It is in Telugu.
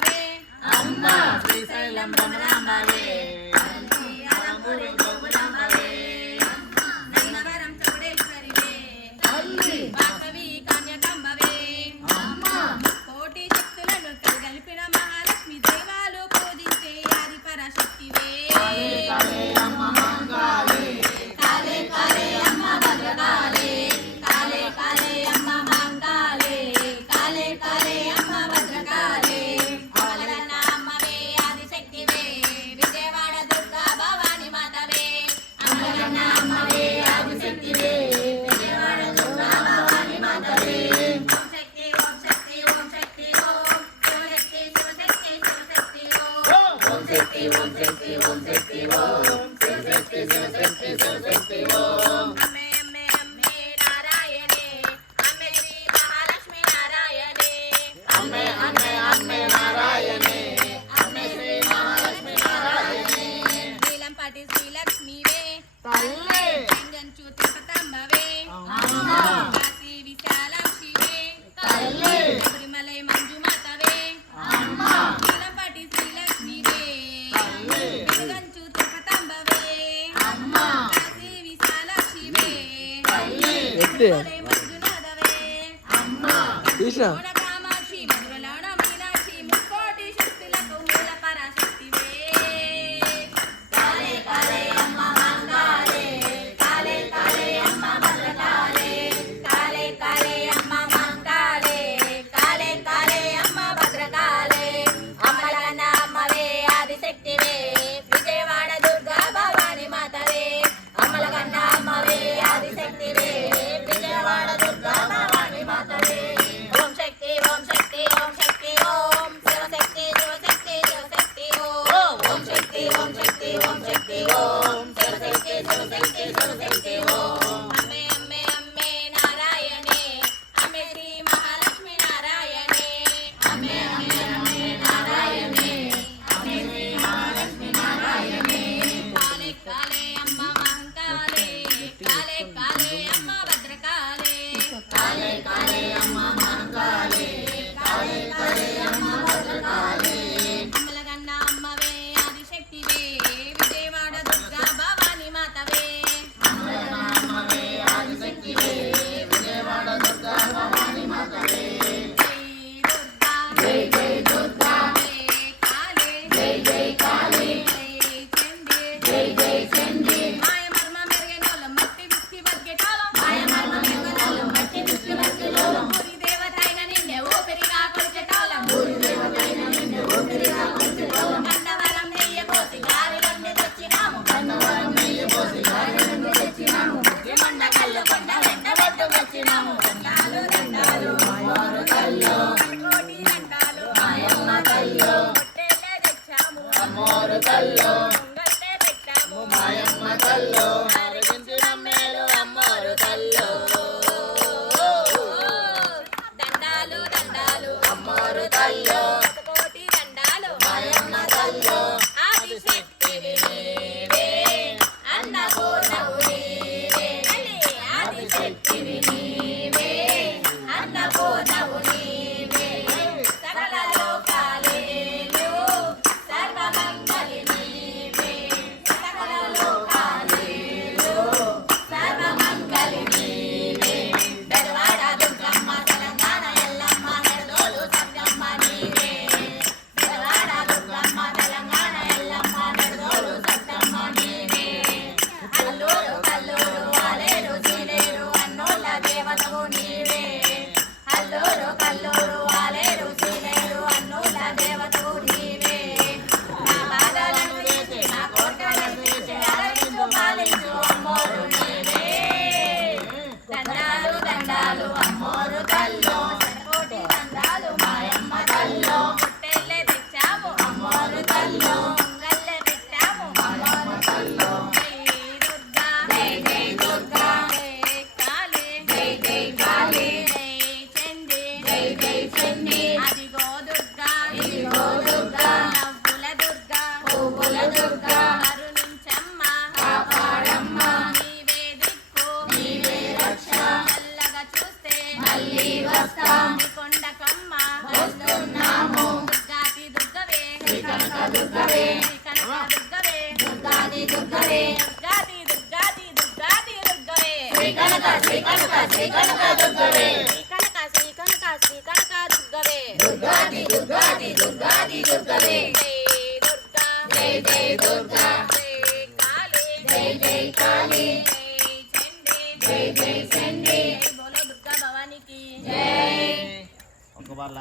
జోగులాంబవే అమ్మ శ్రీశైలం భ్రమరాంబవే అలంపురి జోగులాంబవే నన్నవరం చౌడేశ్వరివే వాసవి కన్యకంబవే అమ్మ కోటి శక్తులను కలిపిన మహాలక్ష్మి దైవాలు పూజించే ఆది పరాశక్తివే కాలే అమ్మ మంగాళే కాలే కాలే అమ్మ భద్రకాళే కాలే కాలే అమ్మ మంగాళే కాలే కాలే అమ్మ భద్రకాళే అవలగన్న అమ్మవే ఆదిశక్తివే విజయవాడ దుర్గా భవాని మాతవే అవలగన్న అమ్మవే ఆదిశక్తివే విజయవాడ దుర్గా భవాని మాతవే ఓం శక్తి ఓం శక్తి ఓం శక్తి ఓం శివశక్తి శివశక్తి శివశక్తి ఓం శక్తి ఓం శక్తి ఓం శక్తి ఓం శివశక్తి శివశక్తి శివశక్తి ఓం అమ్మే అమ్మే అమ్మే నారాయణే అమ్మే శ్రీ మహాలక్ష్మి నారాయణే అమ్మే అమ్మే అమ్మే నారాయణే అమ్మే శ్రీ మహాలక్ష్మి నారాయణే నీలంపాటి శ్రీలక్ష్మివే తల్లి చెంగంచు తిరుపతమ్మవే అమ్మ కాశీ విశాలాక్షివే తల్లి శబరిమలై మంజుమాతవే అమ్మ నీలంపాటి శ్రీలక్ష్మివే తల్లి చెంగంచు తిరుపతమ్మవే అమ్మ కాశీ విశాలాక్షివే తల్లి శబరిమలై మంజునాథవే అమ్మ కోన కామాక్షి మధురలోన మీనాక్షి ముక్కోటి శక్తులకు మూల పరాశక్తివే కాలే కాలే అమ్మ మంగాళే కాలే కాలే అమ్మ భద్రకాళే కాలే కాలే అమ్మ మంగాళే కాలే కాలే అమ్మ భద్రకాళే అమ్మలగన్న అమ్మవే ఆదిశక్తివే విజయవాడ దుర్గా భవాని మాతవే అమ్మలగన్న అమ్మవే ఆదిశక్తివే విజయవాడ దుర్గా భవాని మాతవే ఓం శక్తి ఓం శక్తి ఓం శక్తి ఓం శివశక్తి శివశక్తి శివశక్తి ఓం శక్తి ఓం శక్తి ఓం శక్తి ఓం శివశక్తి శివశక్తి శివశక్తి ఓం అమ్మే అమ్మే అమ్మే నారాయణే అమ్మే శ్రీ మహాలక్ష్మి నారాయణే అమ్మే అమ్మే అమ్మే నారాయణే అమ్మే శ్రీ మహాలక్ష్మి నారాయణే కాలే కాలే అమ్మ మంకాళే కాలే కాలే అమ్మ భద్రకాళే కాలే కాలే అమ్మ మంకాళే కాలే కాలే అమ్మ భద్రకాళే అమ్మలగన్న అమ్మవే ఆదిశక్తివే విజయవాడ దుర్గా భవాని మాతవే అమ్మలగన్న దుర్గాది దుర్గాది దుర్గాది దుర్గవే శ్రీ కనక దుర్గవే శ్రీ కనక దుర్గవే దుర్గాది దుర్గాది దుర్గవే జై దుర్గా జై కాళీ జై కాళీ జై చండి జై చండి